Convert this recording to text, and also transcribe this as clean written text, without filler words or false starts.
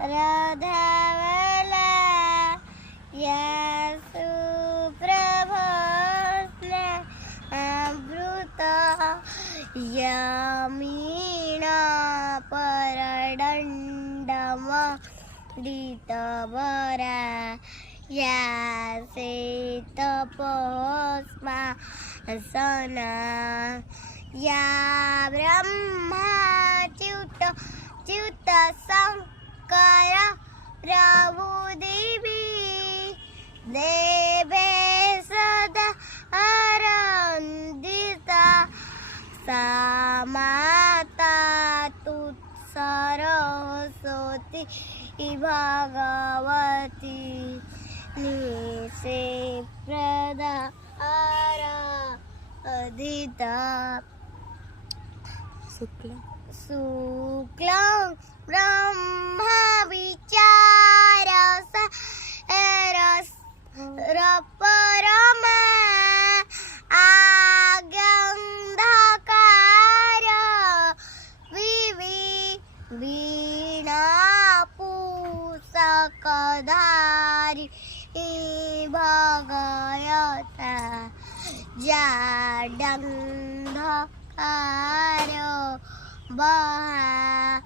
राधावला या सुप्रभस्ना अमृत यमीना परदण्डमडितवरा या श्वेतपस्मा सना या ब्रह्माच्युत च्युत शंकर प्रभुदेवी देवे सदा आनंदिता सा माता सरस्वती भगवती निशे प्रदा आराधिता शुक्लं ब्रह्मा विचारस परमा आगन्धकार वीणा पूषकधारी भगयता जाडन्धकार बहा